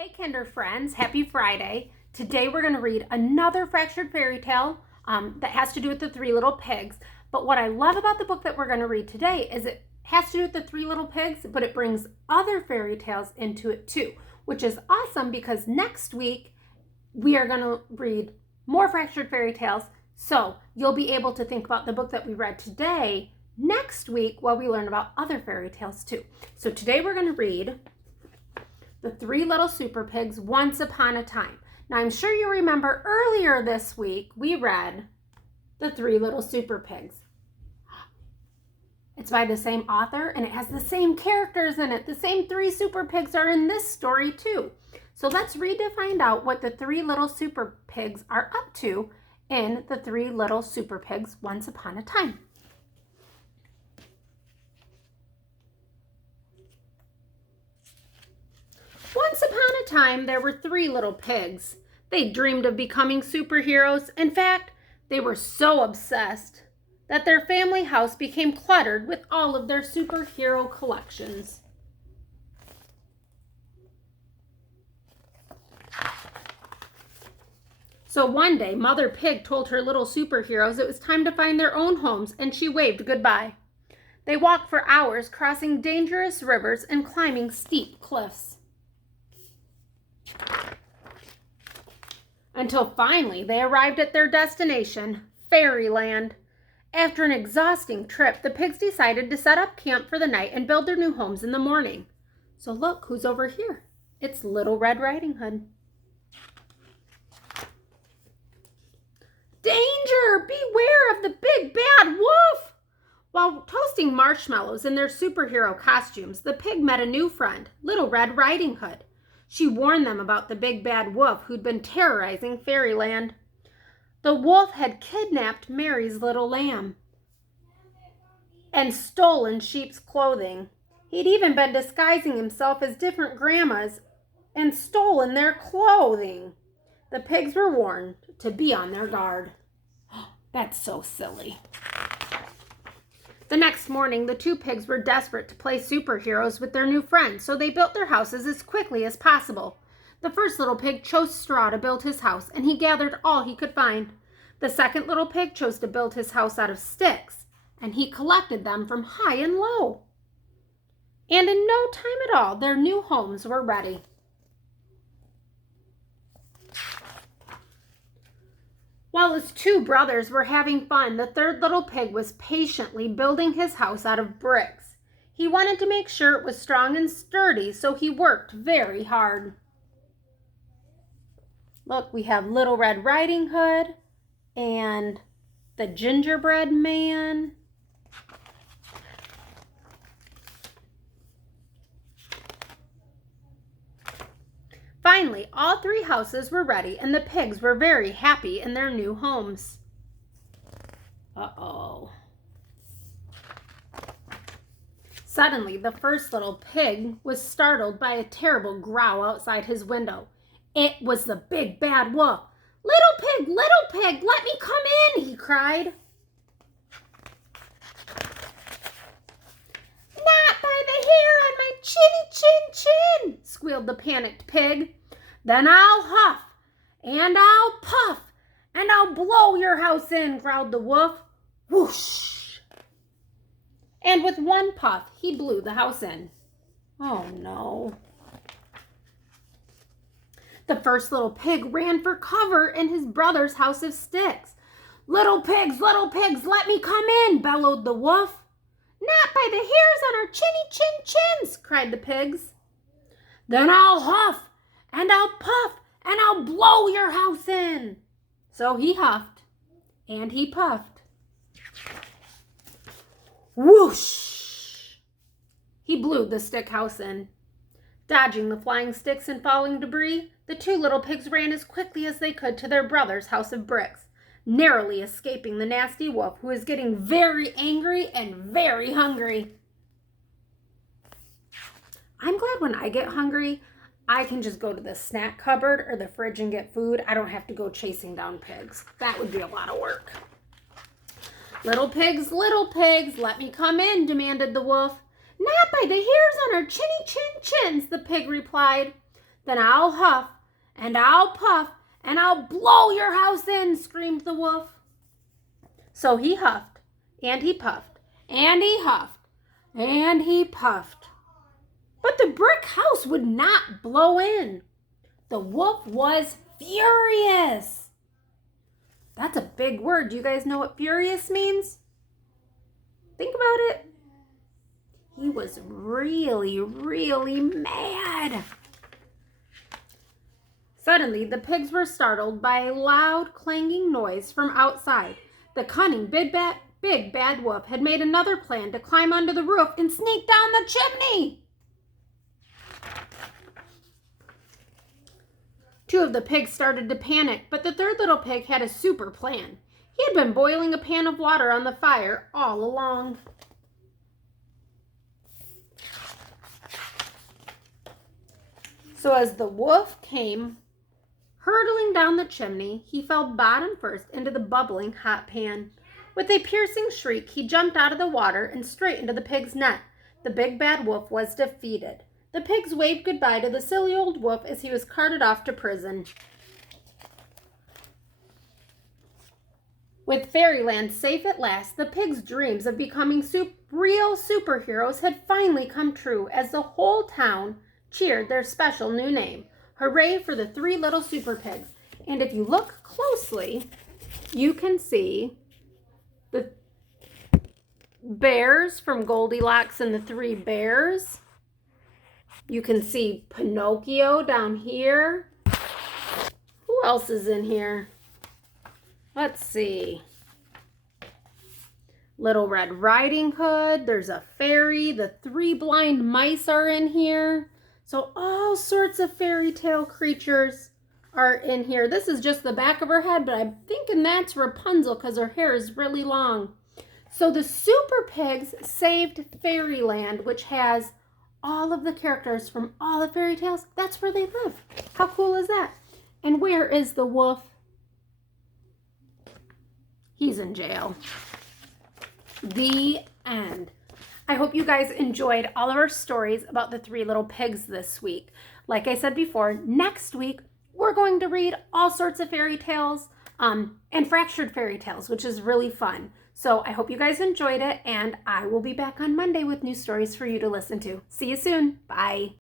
Hey Kinder friends, happy Friday. Today we're going to read another fractured fairy tale that has to do with the Three Little Pigs. But what I love about the book that we're going to read today is it has to do with the Three Little Pigs, but it brings other fairy tales into it too, which is awesome because next week we are going to read more fractured fairy tales. So you'll be able to think about the book that we read today next week while we learn about other fairy tales too. So today we're going to read The Three Little Super Pigs, Once Upon a Time. Now, I'm sure you remember earlier this week, we read The Three Little Super Pigs. It's by the same author, and it has the same characters in it. The same three super pigs are in this story, too. So let's read to find out what the Three Little Super Pigs are up to in The Three Little Super Pigs, Once Upon a Time. Once upon a time, there were three little pigs. They dreamed of becoming superheroes. In fact, they were so obsessed that their family house became cluttered with all of their superhero collections. So one day, Mother Pig told her little superheroes it was time to find their own homes, and she waved goodbye. They walked for hours, crossing dangerous rivers and climbing steep cliffs, until finally they arrived at their destination, Fairyland. After an exhausting trip, the pigs decided to set up camp for the night and build their new homes in the morning. So look who's over here. It's Little Red Riding Hood. Danger! Beware of the big bad wolf! While toasting marshmallows in their superhero costumes, the pig met a new friend, Little Red Riding Hood. She warned them about the big bad wolf who'd been terrorizing Fairyland. The wolf had kidnapped Mary's little lamb and stolen sheep's clothing. He'd even been disguising himself as different grandmas and stolen their clothing. The pigs were warned to be on their guard. That's so silly. The next morning, the two pigs were desperate to play superheroes with their new friends, so they built their houses as quickly as possible. The first little pig chose straw to build his house, and he gathered all he could find. The second little pig chose to build his house out of sticks, and he collected them from high and low. And in no time at all, their new homes were ready. While his two brothers were having fun, the third little pig was patiently building his house out of bricks. He wanted to make sure it was strong and sturdy, so he worked very hard. Look, we have Little Red Riding Hood and the Gingerbread Man. Finally, all three houses were ready, and the pigs were very happy in their new homes. Uh-oh. Suddenly, the first little pig was startled by a terrible growl outside his window. It was the big bad wolf. Little pig, let me come in, he cried. Not by the hair on my chinny chin, squealed the panicked pig. Then I'll huff, and I'll puff, and I'll blow your house in, growled the wolf. Whoosh! And with one puff, he blew the house in. Oh no. The first little pig ran for cover in his brother's house of sticks. Little pigs, let me come in, bellowed the wolf. Not by the hairs on our chinny chins, cried the pigs. Then I'll huff, and I'll puff, and I'll blow your house in. So he huffed, and he puffed. Whoosh! He blew the stick house in. Dodging the flying sticks and falling debris, the two little pigs ran as quickly as they could to their brother's house of bricks, narrowly escaping the nasty wolf, who was getting very angry and very hungry. I'm glad when I get hungry, I can just go to the snack cupboard or the fridge and get food. I don't have to go chasing down pigs. That would be a lot of work. Little pigs, let me come in, demanded the wolf. Not by the hairs on our chinny chins, the pig replied. Then I'll huff, and I'll puff, and I'll blow your house in, screamed the wolf. So he huffed, and he puffed, and he huffed, and he puffed. But the brick house would not blow in. The wolf was furious. That's a big word. Do you guys know what furious means? Think about it. He was really, really mad. Suddenly, the pigs were startled by a loud, clanging noise from outside. The cunning big bad wolf had made another plan to climb under the roof and sneak down the chimney. Two of the pigs started to panic, but the third little pig had a super plan. He had been boiling a pan of water on the fire all along. So as the wolf came hurtling down the chimney, he fell bottom first into the bubbling hot pan. With a piercing shriek, he jumped out of the water and straight into the pig's net. The big bad wolf was defeated. The pigs waved goodbye to the silly old wolf as he was carted off to prison. With Fairyland safe at last, the pigs' dreams of becoming real superheroes had finally come true as the whole town cheered their special new name. Hooray for the three little super pigs. And if you look closely, you can see the bears from Goldilocks and the Three Bears. You can see Pinocchio down here. Who else is in here? Let's see. Little Red Riding Hood. There's a fairy. The three blind mice are in here. So all sorts of fairy tale creatures are in here. This is just the back of her head, but I'm thinking that's Rapunzel because her hair is really long. So the super pigs saved Fairyland, which has all of the characters from all the fairy tales. That's where they live. How cool is that? And where is the wolf? He's in jail. The end. I hope you guys enjoyed all of our stories about the three little pigs this week. Like I said before, next week we're going to read all sorts of fairy tales and fractured fairy tales, which is really fun. So I hope you guys enjoyed it, and I will be back on Monday with new stories for you to listen to. See you soon. Bye.